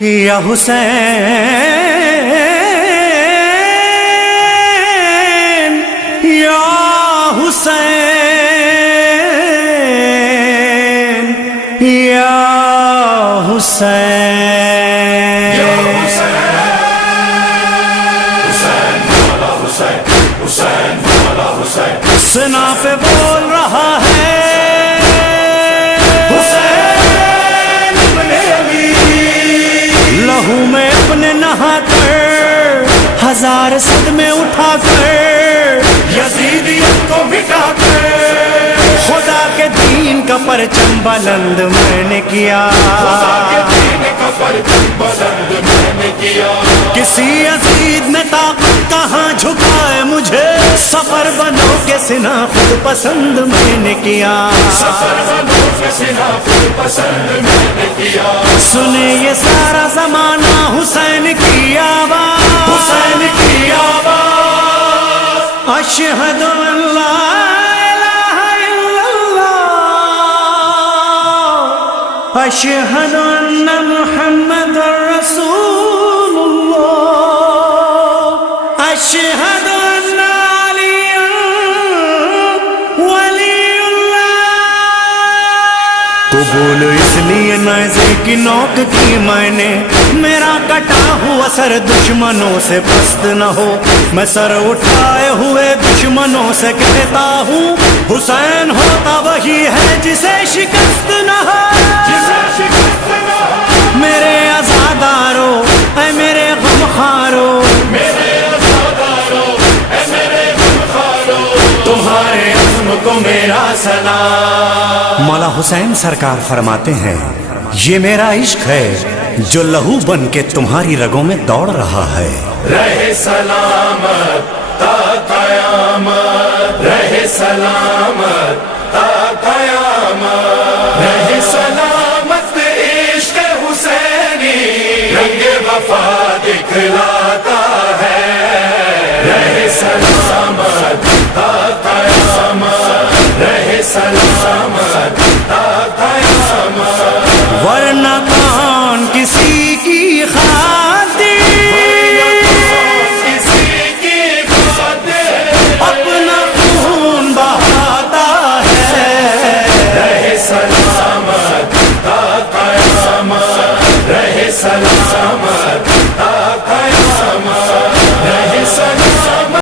یا حسین یا حسین یا حسین سنا پہ بول رہا ہے حسین ابن علی، لہو میں اپنے نہا کر ہزار صدمے اٹھا کر یزیدیت کو مٹا کر خدا کے دین کا پرچم بلند میں نے کیا، کسی عزیز نے طاقت کہاں جھکائے مجھے، سفر بنو کے سنا خود پسند میں نے کیا، سنے یہ سارا زمانہ حسین کی آواز، حسین کی آواز، اشہد ان لا الہ الا اللہ، اشہد ان محمد رسول اللہ، اشہد ان علی ولی اللہ۔ تو بولو اس لیے نیزے کی نوک کی میں نے، میرا کٹا ہوا سر دشمنوں سے پست نہ ہو، میں سر اٹھائے ہوئے دشمنوں سے کہتا ہوں حسین ہوتا وہی ہے جسے شکست نہ ہو۔ میرے عزادارو اے میرے غمخارو، تمہارے عزم کو میرا سلام۔ مولا حسین سرکار فرماتے ہیں یہ میرا عشق ہے جو لہو بن کے تمہاری رگوں میں دوڑ رہا ہے، رہے سلامت تا قیامت، رہے سلامت تا قیامت، رہے سلامت عشق حسینی، رنگ وفا دکھلاتا ہے، رہے سلامت تا قیامت، رہے سلامت تا قیامت۔ ورنہ